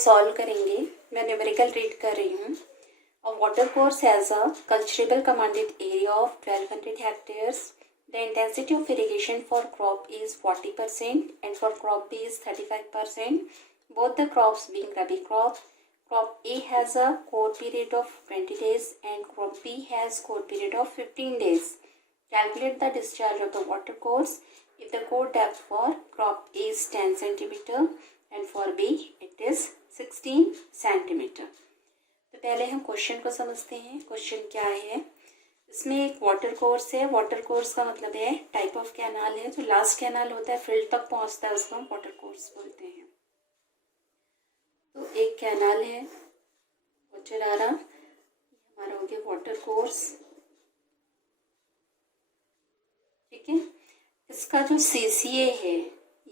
Solve करेंगे। मैं numerical read कर रही हूँ। A water course has a cultivable commanded area of 1200 hectares. The intensity of irrigation for crop is 40% and for crop B is 35%. Both the crops being rabi crop. Crop A has a core period of 20 days and crop B has core period of 15 days. Calculate the discharge of the water course if the core depth for crop A is 10 cm and for B it is 16 cm. तो पहले हम question को समझते हैं। Question क्या है, इसमें एक वाटर कोर्स है। वाटर कोर्स का मतलब है टाइप ऑफ कैनाल है। जो लास्ट कैनाल होता है फील्ड तक पहुंचता है उसको हम वाटर कोर्स बोलते हैं। तो एक कैनाल है कोचरारा, हमारा हो गया वाटर कोर्स। ठीक है, इसका जो CCA है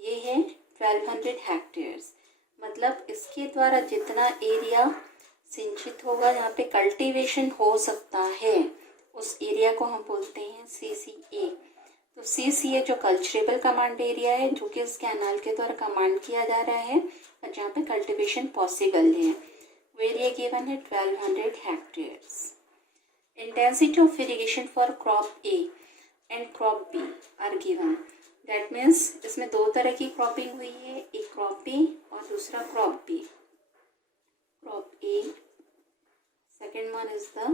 ये है 1200 हेक्टेयर्स। मतलब इसके द्वारा जितना एरिया सिंचित होगा, जहाँ पे कल्टीवेशन हो सकता है, उस एरिया को हम बोलते हैं CCA। तो CCA जो कल्चरेबल कमांड एरिया है, जो कि इस कैनाल के द्वारा कमांड किया जा रहा है और जहाँ पे कल्टीवेशन पॉसिबल है, वो एरिया गिवन है 1200 hectares. Intensity of irrigation for crop A and crop B are given. That means इसमें दो तरह की क्रॉपिंग हुई है, एक क्रॉप A और दूसरा crop B। crop A, second one is the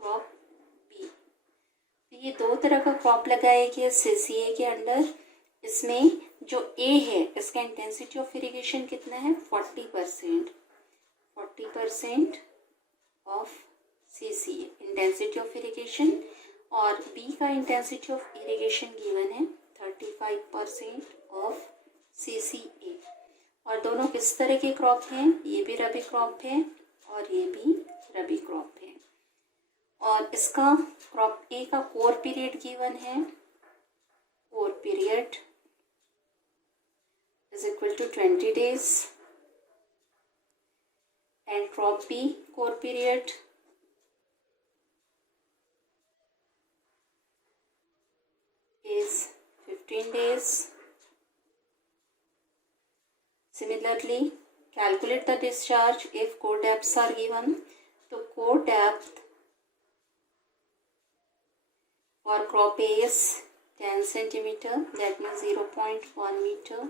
crop B। तो ये दो तरह का क्रॉप लगाया गया CCA के अंडर। इसमें जो A है इसका इंटेंसिटी ऑफ इरिगेशन कितना है 40%। 40% of CCA intensity of irrigation, और B का इंटेंसिटी ऑफ इरिगेशन गिवन है 35% ऑफ CCA। और दोनों किस तरह के क्रॉप हैं, ये भी रबी क्रॉप है और ये भी रबी क्रॉप है। और इसका क्रॉप ए का कोर पीरियड गिवन है, core period is equal to 20 days and crop B core period is 15 days। Similarly, calculate the discharge if core depths are given. So core depth for crop A is 10 centimeter, that means 0.1 meter,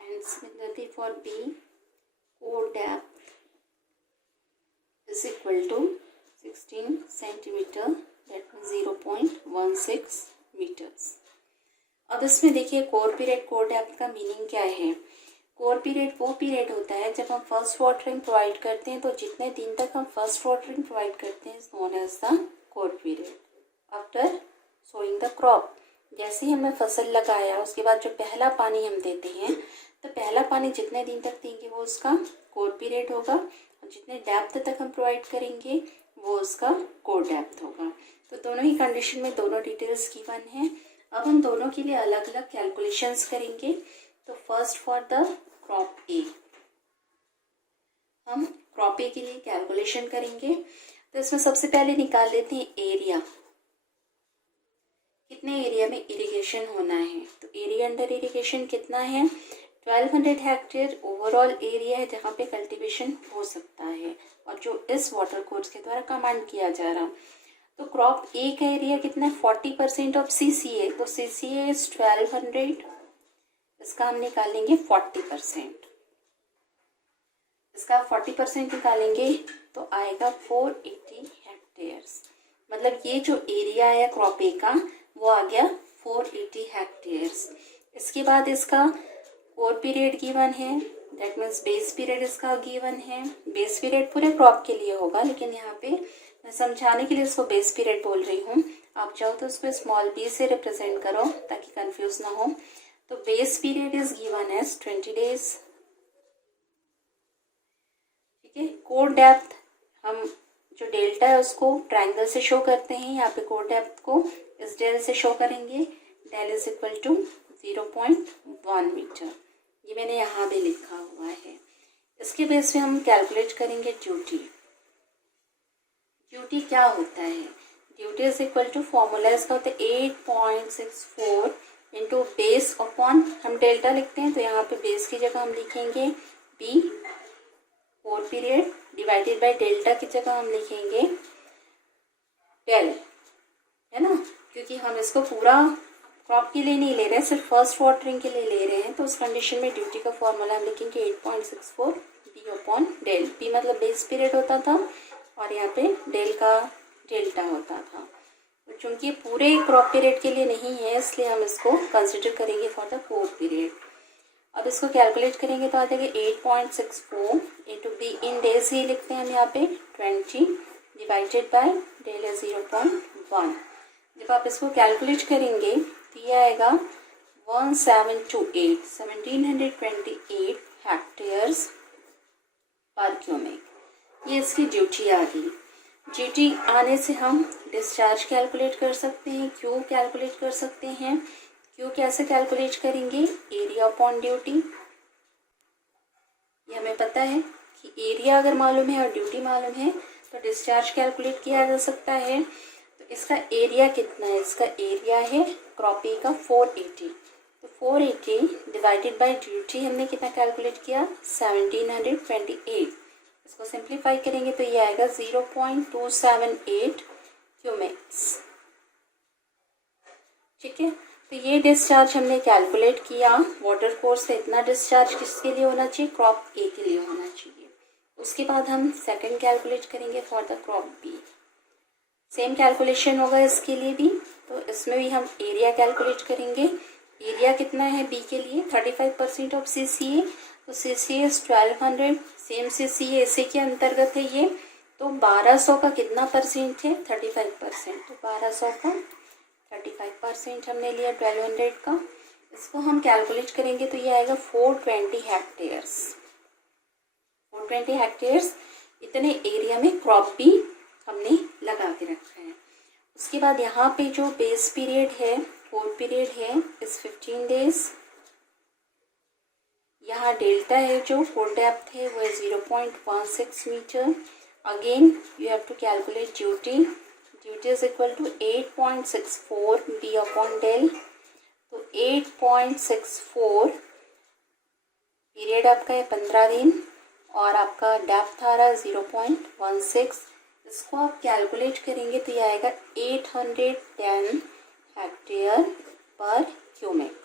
and similarly for B, core depth is equal to 16 centimeter, that means 0.16 meters. अब इसमें देखिए core period core depth का meaning क्या है। Core period वो period होता है जब हम फर्स्ट वाटरिंग प्रोवाइड करते हैं, तो जितने दिन तक हम फर्स्ट वाटरिंग प्रोवाइड करते हैं is known as the core period. After sowing the crop, जैसे ही हमने फसल लगाया उसके बाद जो पहला पानी हम देते हैं, तो पहला पानी जितने दिन तक देंगे वो उसका कोर पीरियड होगा, और जितने डेप्थ तक हम प्रोवाइड करेंगे वो उसका कोर डेप्थ होगा। तो दोनों ही कंडीशन में दोनों डिटेल्स गिवन है। अब हम दोनों के लिए अलग अलग कैलकुलेशंस करेंगे। तो फर्स्ट फॉर द क्रॉप ए, हम क्रॉप ए के लिए कैलकुलेशन करेंगे। तो इसमें सबसे पहले निकाल लेते हैं एरिया, कितने एरिया में इरिगेशन होना है। तो एरिया अंडर इरिगेशन कितना है 1200 हेक्टेयर ओवरऑल एरिया है जहाँ पे कल्टीवेशन हो सकता है और जो इस वाटर कोर्स के द्वारा कमांड किया जा रहा। तो क्रॉप ए का एरिया कितना है 40% ऑफ CCA। तो CCA इज 1200, इसका हम निकालेंगे 40%। इसका 40% निकालेंगे तो आएगा 480 हेक्टेयर्स। मतलब ये जो एरिया है क्रॉप ए का वो आ गया 480 हेक्टेयर्स। इसके बाद इसका कोर पीरियड गिवन है, दैट मीन्स बेस पीरियड इसका गिवन है। बेस पीरियड पूरे क्रॉप के लिए होगा, लेकिन यहाँ पे मैं समझाने के लिए इसको बेस पीरियड बोल रही हूँ। आप चाहो तो इसको स्मॉल b से रिप्रेजेंट करो ताकि कंफ्यूज ना हो। तो base period is given as 20 days। ठीक है, कोर डेप्थ हम जो डेल्टा है उसको ट्रायंगल से शो करते हैं। यहाँ पे कोर डेप्थ को इस डेल से शो करेंगे, del is equal to 0.1 metre. ये मैंने यहाँ भी लिखा हुआ है। इसके बेस पे हम कैलकुलेट करेंगे ड्यूटी। ड्यूटी क्या होता है, duty is equal to formula इसका होता है 8.64 इंटू बेस अपॉन, हम डेल्टा लिखते हैं तो यहाँ पे बेस की जगह हम लिखेंगे b 4 period divided by delta की जगह हम लिखेंगे 12, है ना, क्योंकि हम इसको पूरा क्रॉप के लिए नहीं ले रहे हैं, सिर्फ फर्स्ट वाटरिंग के लिए ले रहे हैं। तो उस कंडीशन में ड्यूटी का फॉर्मूला हम लिखेंगे 8.64 बी अपॉन डेल। पी मतलब बेस पीरियड होता था और यहाँ पे डेल का डेल्टा होता था। तो चूंकि पूरे क्रॉप पीरियड के लिए नहीं है इसलिए हम इसको कंसिडर करेंगे फॉर द 4 पीरियड। अब इसको कैलकुलेट करेंगे तो आ जाएगा 8.64 इंटू बी इन डेज ही लिखते हैं हम यहाँ पे 20 डिवाइडेड बाय डेल है 0.1। जब आप इसको कैलकुलेट करेंगे तो ये आएगा 1728 हेक्टेयर्स पर क्यूबिक। ये इसकी ड्यूटी आ गई। ड्यूटी आने से हम डिस्चार्ज कैलकुलेट कर सकते हैं, क्यू कैलकुलेट कर सकते हैं। क्यू कैसे कैलकुलेट करेंगे, एरिया अपॉन ड्यूटी। ये हमें पता है कि एरिया अगर मालूम है और ड्यूटी मालूम है तो डिस्चार्ज कैलकुलेट किया जा सकता है। तो इसका एरिया कितना है, इसका एरिया है क्रॉप ए का 480। तो 480 डिवाइडेड बाय ड्यूटी हमने कितना कैलकुलेट किया 1728। इसको सिंप्लीफाई करेंगे तो ये आएगा 0.278 क्यूमेक्स। ठीक है, तो ये डिस्चार्ज हमने कैलकुलेट किया। वाटर कोर्स से इतना डिस्चार्ज किसके लिए होना चाहिए, क्रॉप ए के लिए होना चाहिए। उसके बाद हम सेकंड कैलकुलेट करेंगे for the crop B. Same calculation होगा इसके लिए भी। तो इसमें भी हम एरिया कैलकुलेट करेंगे। एरिया कितना है बी के लिए 35% ऑफ CCA। तो CCA 1200, सेम CCA इसी के अंतर्गत है ये। तो 1200 का कितना परसेंट है 35%। तो 1200 का 35% हमने लिया 1200 का। इसको हम कैलकुलेट करेंगे तो ये आएगा 420 हेक्टेयर्स। 420 हेक्टेयर्स इतने एरिया में क्रॉप भी हमने लगा के रखा है। उसके बाद यहाँ पे जो बेस पीरियड है 4 पीरियड है इस 15 डेज। यहाँ डेल्टा है जो फुल डेप्थ है वो है 0.16 मीटर। Again you have to calculate duty. Duty is equal to 8.64 B upon del. तो 8.64 पीरियड आपका है 15 दिन और आपका डेप्थ आ रहा है 0.16। इसको आप कैलकुलेट करेंगे तो ये आएगा 810 हेक्टेयर पर क्यूबिक।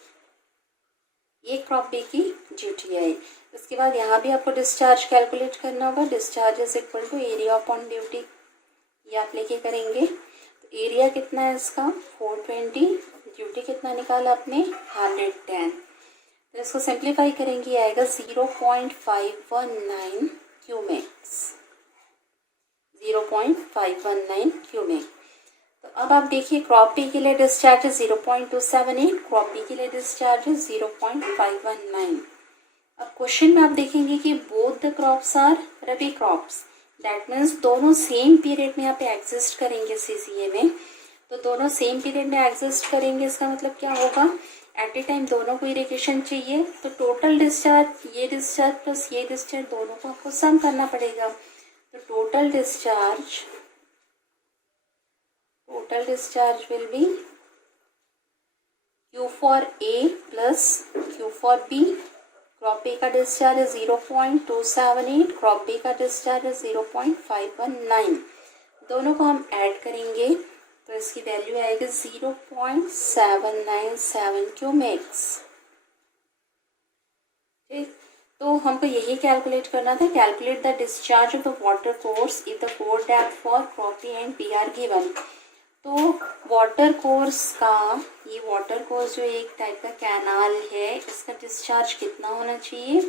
ये क्रॉप बी की ड्यूटी है। इसके बाद यहाँ भी आपको डिस्चार्ज कैलकुलेट करना होगा। Discharge is equal to area upon duty, ये आप लेके करेंगे। तो एरिया कितना है इसका 420, ड्यूटी कितना निकाला आपने 110। तो इसको सिंप्लीफाई करेंगे ये आएगा 0.519 क्यूबिक्स, 0.519 क्यूबिक। तो अब आप देखिए क्रॉप बी के लिए डिस्चार्ज है 0.278, क्रॉप बी के लिए डिस्चार्ज है 0.519। अब क्वेश्चन में आप देखेंगे कि both the crops are rabi crops. That means दोनों सेम पीरियड में यहाँ पे एग्जिस्ट करेंगे CCA में। तो दोनों सेम पीरियड में एग्जिस्ट करेंगे, इसका मतलब क्या होगा, एट ए टाइम दोनों को इरिगेशन चाहिए। तो टोटल डिस्चार्ज, ये डिस्चार्ज प्लस ये डिस्चार्ज दोनों को आपको सम करना पड़ेगा। तो total discharge will be Q for A plus Q for B। Crop A का डिस्चार्ज है 0.278, क्रॉप B का डिस्चार्ज है 0.519। दोनों को हम ऐड करेंगे तो इसकी वैल्यू आएगी 0.797 क्यूबिक्स। ठीक, तो हमको यही कैलकुलेट करना था। Calculate the discharge of the water course if the core depth for crop A and B are given. तो वाटर कोर्स का, ये वाटर कोर्स जो एक टाइप का कैनाल है, इसका डिस्चार्ज कितना होना चाहिए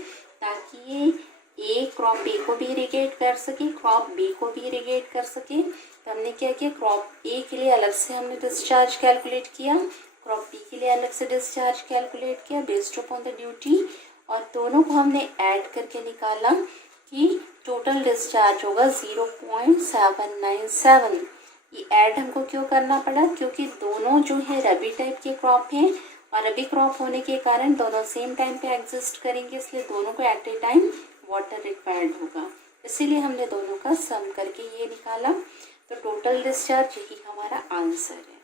ताकि ये ए क्रॉप ए को भी इरिगेट कर सके, क्रॉप बी को भी इरिगेट कर सके। तो हमने क्या किया, क्रॉप ए के लिए अलग से हमने डिस्चार्ज कैलकुलेट किया, क्रॉप बी के लिए अलग से डिस्चार्ज कैलकुलेट किया बेस्ड अपॉन द ड्यूटी, और दोनों को हमने ऐड करके निकाला कि टोटल डिस्चार्ज होगा 0.797। ये ऐड हमको क्यों करना पड़ा, क्योंकि दोनों जो है रबी टाइप के क्रॉप हैं और रबी क्रॉप होने के कारण दोनों सेम टाइम पे एग्जिस्ट करेंगे, इसलिए दोनों को at a time water required होगा। इसीलिए हमने दोनों का सम करके ये निकाला। तो टोटल डिस्चार्ज यही हमारा आंसर है।